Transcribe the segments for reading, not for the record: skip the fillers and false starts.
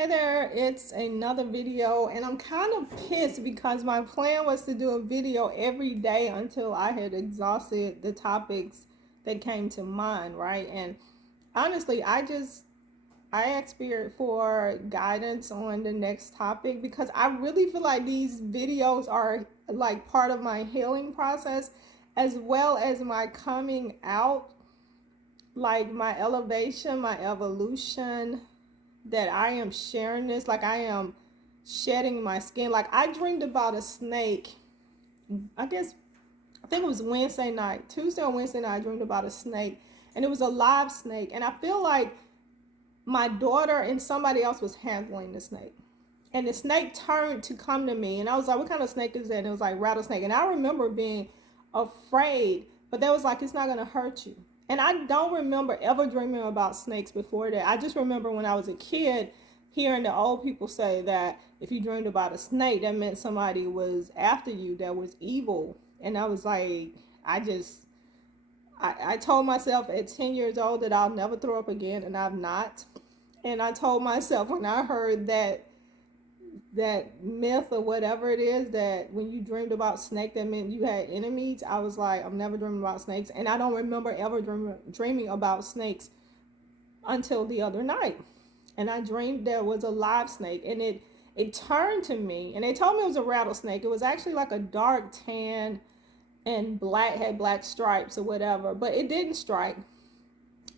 Hey there, it's another video, and I'm kind of pissed because my plan was to do a video every day until I had exhausted the topics that came to mind, right? And honestly, I asked Spirit for guidance on the next topic because I really feel like these videos are like part of my healing process as well as my coming out, like my elevation, my evolution, that I am sharing this, like I am shedding my skin. Like I dreamed about a snake. I guess I think it was Wednesday night, Tuesday or Wednesday night. I dreamed about a snake, and it was a live snake. And I feel like my daughter and somebody else was handling the snake, and the snake turned to come to me, and I was like, "What kind of snake is that?" And it was like rattlesnake, and I remember being afraid, but they was like, "It's not gonna hurt you." And I don't remember ever dreaming about snakes before that. I just remember when I was a kid hearing the old people say that if you dreamed about a snake, that meant somebody was after you that was evil. And I was like, I told myself at 10 years old that I'll never throw up again, and I've not. And I told myself when I heard that myth or whatever it is that when you dreamed about snake that meant you had enemies, I was like, I'm never dreaming about snakes. And I don't remember ever dreaming about snakes until the other night. And I dreamed there was a live snake, and it turned to me, and they told me it was a rattlesnake. It was actually like a dark tan and black, had black stripes or whatever, but it didn't strike.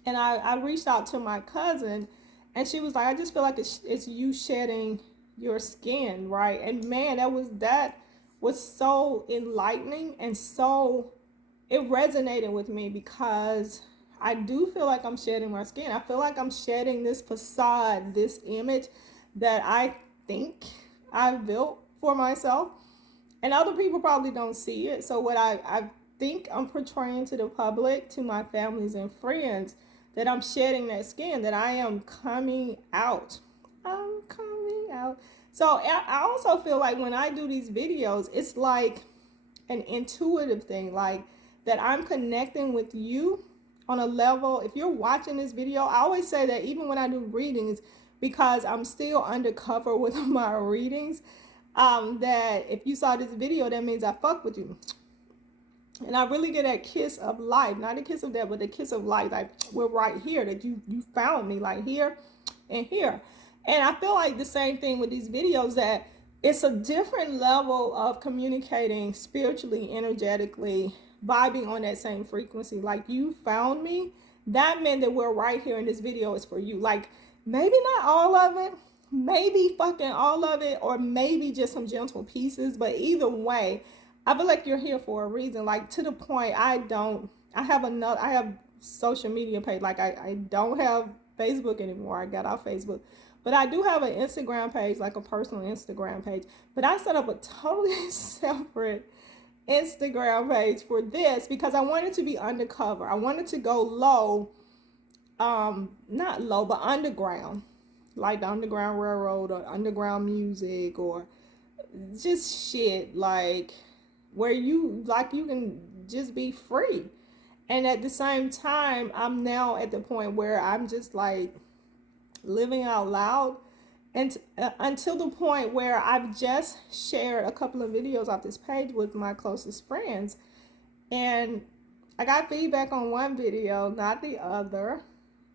And I reached out to my cousin, and she was like, I just feel like it's you shedding your skin, right? And man, that was so enlightening, and so it resonated with me because I do feel like I'm shedding my skin. I feel like I'm shedding this facade, this image that I think I've built for myself. And other people probably don't see it. So what I think I'm portraying to the public, to my families and friends, that I'm shedding that skin, that I am coming out. I'm coming out. So I also feel like when I do these videos, it's like an intuitive thing, like that I'm connecting with you on a level. If you're watching this video, I always say that even when I do readings, because I'm still undercover with my readings, that if you saw this video, that means I fuck with you. And I really get that kiss of life, not a kiss of death, but the kiss of life. Like we're right here, that you found me, like here and here. And I feel like the same thing with these videos, that it's a different level of communicating spiritually, energetically, vibing on that same frequency. Like you found me, that meant that we're right here, and this video is for you. Like maybe not all of it, maybe fucking all of it, or maybe just some gentle pieces, but either way, I feel like you're here for a reason. Like to the point, I have social media page. Like I don't have Facebook anymore. I got off Facebook. But I do have an Instagram page, like a personal Instagram page. But I set up a totally separate Instagram page for this because I wanted to be undercover. I wanted to go low, not low, but underground, like the Underground Railroad or underground music, or just shit like where you can just be free. And at the same time, I'm now at the point where I'm just like living out loud, and until the point where I've just shared a couple of videos off this page with my closest friends, and I got feedback on one video, not the other.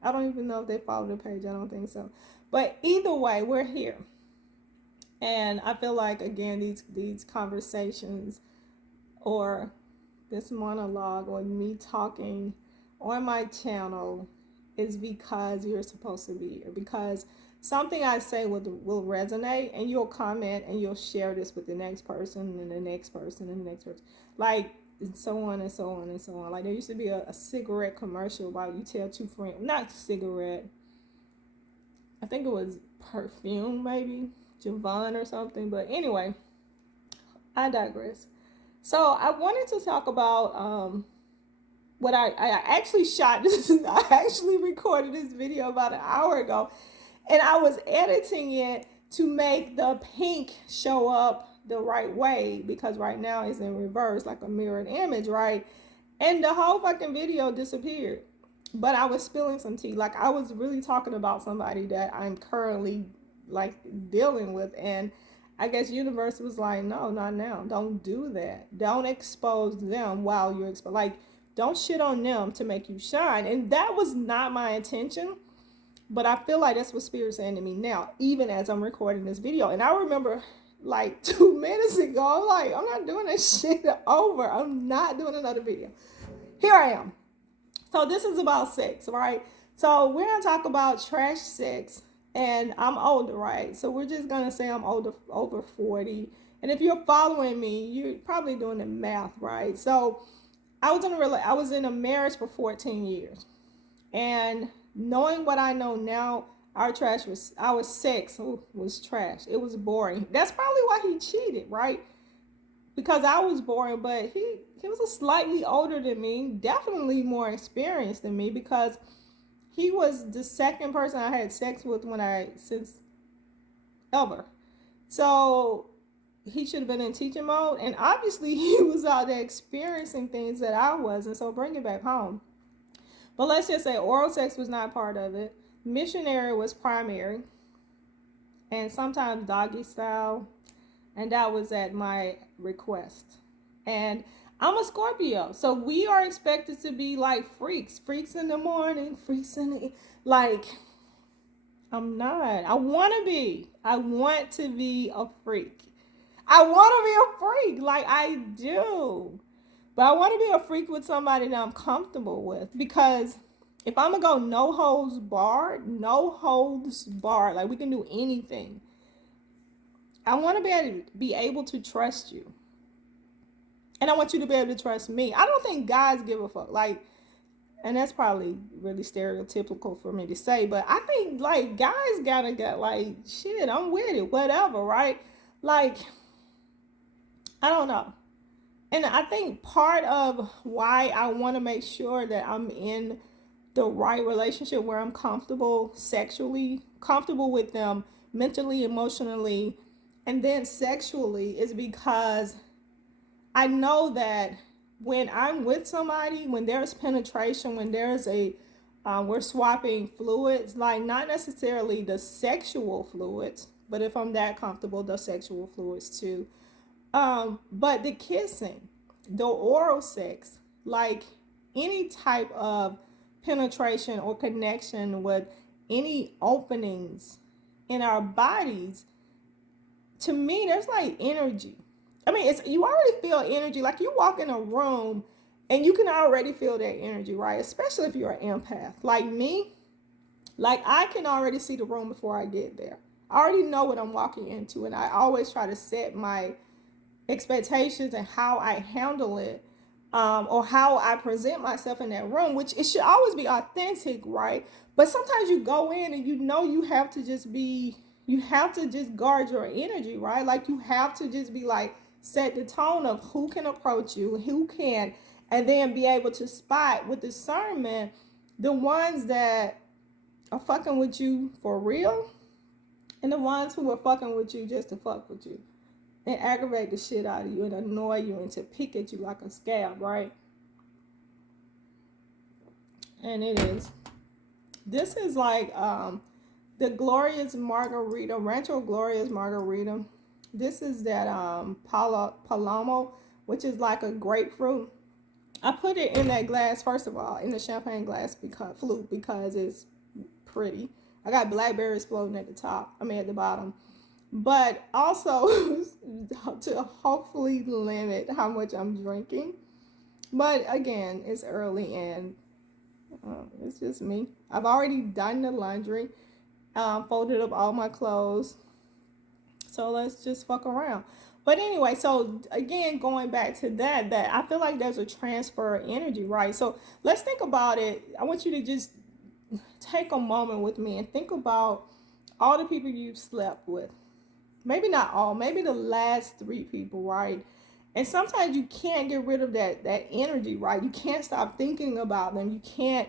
I don't even know if they follow the page. I don't think so. But either way, we're here. And I feel like again these conversations, or this monologue, or me talking on my channel, is because you're supposed to be here, because something I say will resonate, and you'll comment and you'll share this with the next person and the next person and the next person, like so on and so on and so on. Like there used to be a cigarette commercial about you tell two friends, not cigarette, I think it was perfume, maybe Javon or something, but anyway, I digress. So I wanted to talk about what I actually shot this. I actually recorded this video about an hour ago, and I was editing it to make the pink show up the right way, because right now it's in reverse, like a mirrored image, right? And the whole fucking video disappeared. But I was spilling some tea. Like I was really talking about somebody that I'm currently like dealing with. And I guess universe was like, no, not now. Don't do that. Don't expose them while you're like, don't shit on them to make you shine. And that was not my intention. But I feel like that's what Spirit's saying to me now, even as I'm recording this video. And I remember like 2 minutes ago, I'm like, I'm not doing this shit over. I'm not doing another video. Here I am. So this is about sex, right? So we're gonna talk about trash sex, and I'm older, right? So we're just gonna say I'm older, over 40. And if you're following me, you're probably doing the math, right? So I was in a marriage for 14 years, and knowing what I know now, our sex was trash. It was boring. That's probably why he cheated, right? Because I was boring, but he was a slightly older than me, definitely more experienced than me, because he was the second person I had sex with since ever. So he should have been in teaching mode, and obviously he was out there experiencing things that I wasn't. So bring it back home. But let's just say oral sex was not part of it. Missionary was primary, and sometimes doggy style, and that was at my request. And I'm a Scorpio, so we are expected to be like freaks in the morning, freaks in the like. I'm not. I want to be. I want to be a freak. I want to be a freak, like I do. But I want to be a freak with somebody that I'm comfortable with, because if I'm gonna go no holds barred, like we can do anything. I want to be able to trust you. And I want you to be able to trust me. I don't think guys give a fuck. Like, and that's probably really stereotypical for me to say, but I think like guys gotta get like, shit, I'm with it, whatever, right? Like, I don't know. And I think part of why I want to make sure that I'm in the right relationship where I'm comfortable sexually, comfortable with them mentally, emotionally, and then sexually, is because I know that when I'm with somebody, when there's penetration, when there's we're swapping fluids, like not necessarily the sexual fluids, but if I'm that comfortable, the sexual fluids too. But the kissing, the oral sex, like any type of penetration or connection with any openings in our bodies, to me, there's like energy. I mean, you already feel energy. Like you walk in a room and you can already feel that energy, right? Especially if you're an empath. Like me, like I can already see the room before I get there. I already know what I'm walking into, and I always try to set my expectations and how I handle it, or how I present myself in that room, which it should always be authentic, right? But sometimes you go in and you have to just guard your energy, right? Like you have to just be like, set the tone of who can approach you, who can, and then be able to spot with discernment the ones that are fucking with you for real, and the ones who are fucking with you just to fuck with you and aggravate the shit out of you and annoy you and to pick at you like a scab, right? And this is like the Glorious Margarita, Rancho Glorious Margarita. This is that Palomo, which is like a grapefruit. I put it in that glass, first of all, in the champagne glass because it's pretty. I got blackberries floating at the top, at the bottom. But also to hopefully limit how much I'm drinking. But again, it's early and it's just me. I've already done the laundry, folded up all my clothes. So let's just fuck around. But anyway, so again, going back to that I feel like there's a transfer of energy, right? So let's think about it. I want you to just take a moment with me and think about all the people you've slept with. Maybe not all, maybe the last 3 people, right? And sometimes you can't get rid of that energy, right? You can't stop thinking about them. You can't,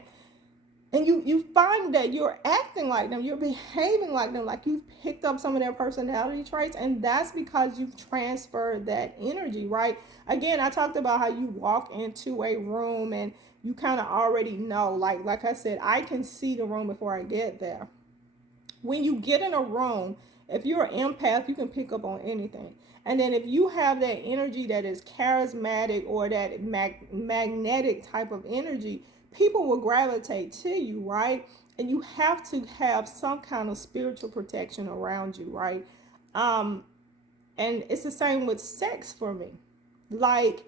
and you find that you're acting like them, you're behaving like them, like you've picked up some of their personality traits, and that's because you've transferred that energy, right? Again, I talked about how you walk into a room and you kind of already know, like I said, I can see the room before I get there. When you get in a room, if you're an empath, you can pick up on anything. And then if you have that energy that is charismatic or that magnetic type of energy, people will gravitate to you, right? And you have to have some kind of spiritual protection around you, right? Um, and it's the same with sex for me. Like,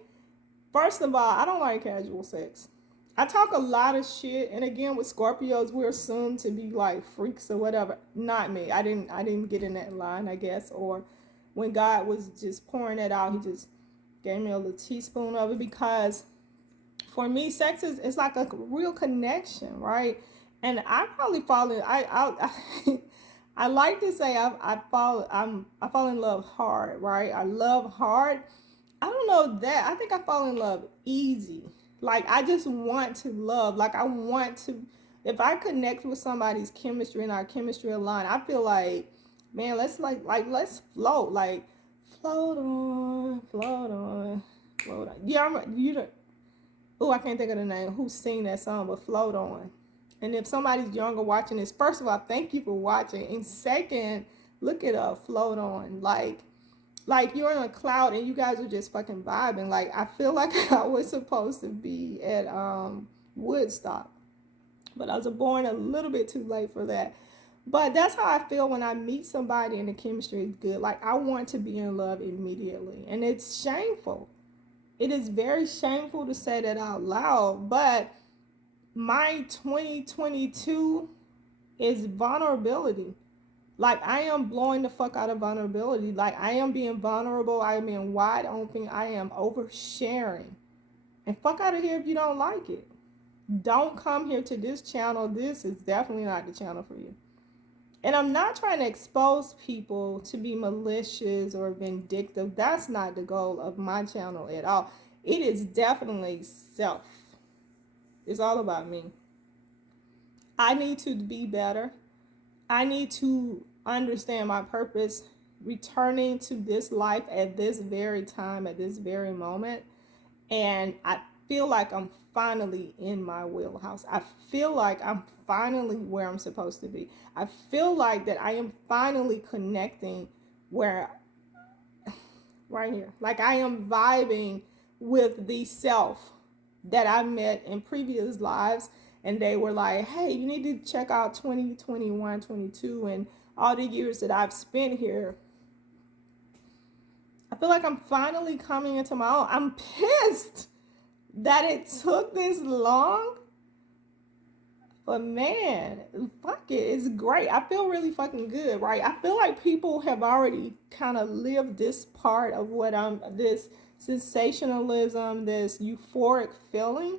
first of all, I don't like casual sex. I talk a lot of shit, and again with Scorpios, we're assumed to be like freaks or whatever. Not me. I didn't get in that line, I guess. Or when God was just pouring it out, He just gave me a little teaspoon of it, because for me, sex is, it's like a real connection, right? And I probably fall in. I like to say I fall in love hard, right? I love hard. I don't know that. I think I fall in love easy. Like, I just want to love. Like, I want to. If I connect with somebody's chemistry and our chemistry align, I feel like, man, let's let's float. Like, float on, float on, float on. Yeah, you don't. Oh, I can't think of the name. Who sing that song? But float on. And if somebody's younger watching this, first of all, thank you for watching. And second, look it up. Float on. Like you're in a cloud and you guys are just fucking vibing. Like, I feel like I was supposed to be at Woodstock, but I was born a little bit too late for that. But that's how I feel when I meet somebody and the chemistry is good. Like, I want to be in love immediately, and it's shameful. It is very shameful to say that out loud, but my 2022 is vulnerability. Like, I am blowing the fuck out of vulnerability. Like, I am being vulnerable. I am being wide open. I am oversharing. And fuck out of here if you don't like it. Don't come here to this channel. This is definitely not the channel for you. And I'm not trying to expose people to be malicious or vindictive. That's not the goal of my channel at all. It is definitely self. It's all about me. I need to be better. I need to understand my purpose, returning to this life at this very time, at this very moment. And I feel like I'm finally in my wheelhouse. I feel like I'm finally where I'm supposed to be. I feel like that I am finally connecting where, right here, like I am vibing with the self that I met in previous lives. And they were like, hey, you need to check out 2021, 22, and all the years that I've spent here. I feel like I'm finally coming into my own. I'm pissed that it took this long. But man, fuck it. It's great. I feel really fucking good, right? I feel like people have already kind of lived this part of what this sensationalism, this euphoric feeling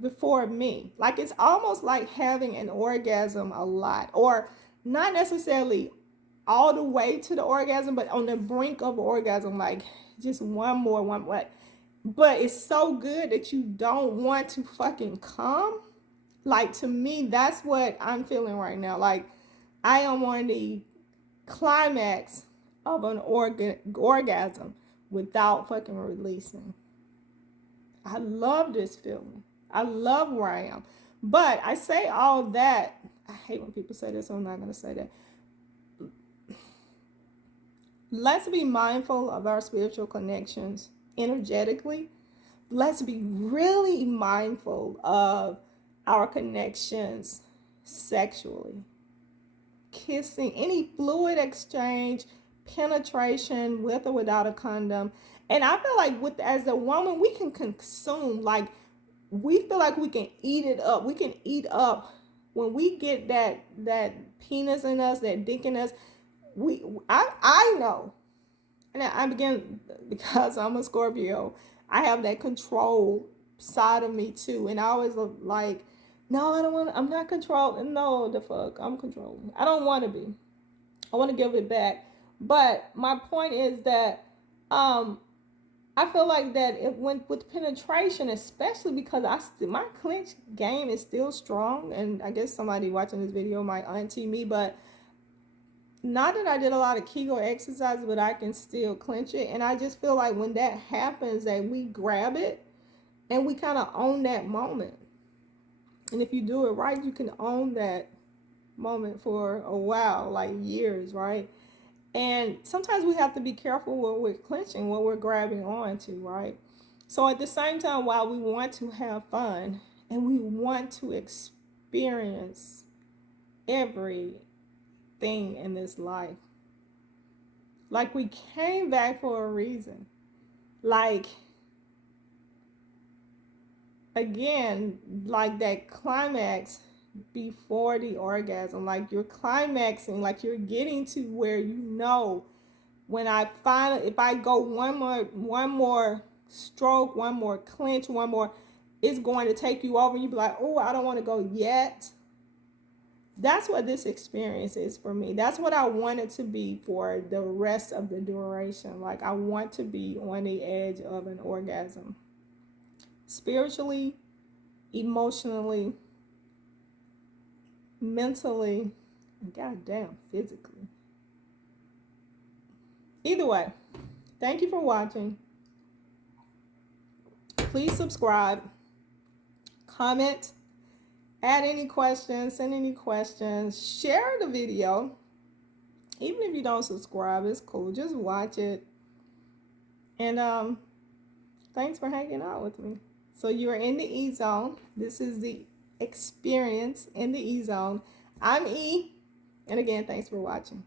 before me. Like, it's almost like having an orgasm a lot, or not necessarily all the way to the orgasm, but on the brink of orgasm, like just one more. But it's so good that you don't want to fucking come. Like, to me, that's what I'm feeling right now. Like, I am on the climax of an orgasm without fucking releasing. I love this feeling. I love where I am. But I say all that. I hate when people say this, so I'm not going to say that. Let's be mindful of our spiritual connections energetically. Let's be really mindful of our connections sexually. Kissing, any fluid exchange, penetration with or without a condom. And I feel like as a woman, we can consume, like, we feel like we can eat it up. We can eat up when we get that penis in us, that dick in us. I know, and I begin, because I'm a Scorpio. I have that control side of me too, and I always look like, no, I don't want. I'm not controlling. No, the fuck, I'm controlling. I don't want to be. I want to give it back. But my point is that I feel like that it went with penetration, especially because my clinch game is still strong, and I guess somebody watching this video might auntie me, but not that I did a lot of Kegel exercises, but I can still clinch it, and I just feel like when that happens, that we grab it and we kind of own that moment, and if you do it right, you can own that moment for a while, like years, right? And sometimes we have to be careful what we're clenching, what we're grabbing on to, right? So at the same time, while we want to have fun and we want to experience everything in this life, like we came back for a reason. Like, again, like that climax before the orgasm, like you're climaxing, like you're getting to where you know, when I finally, if I go one more stroke, one more clench, one more, it's going to take you over. You be like, oh, I don't want to go yet. That's what this experience is for me. That's what I want it to be for the rest of the duration. Like, I want to be on the edge of an orgasm, spiritually, emotionally, mentally, and goddamn, physically. Either way, thank you for watching. Please subscribe, comment, add any questions, send any questions, share the video. Even if you don't subscribe, it's cool. Just watch it. And thanks for hanging out with me. So you're in the E Zone. This is the experience in the E Zone. I'm E. And again, thanks for watching.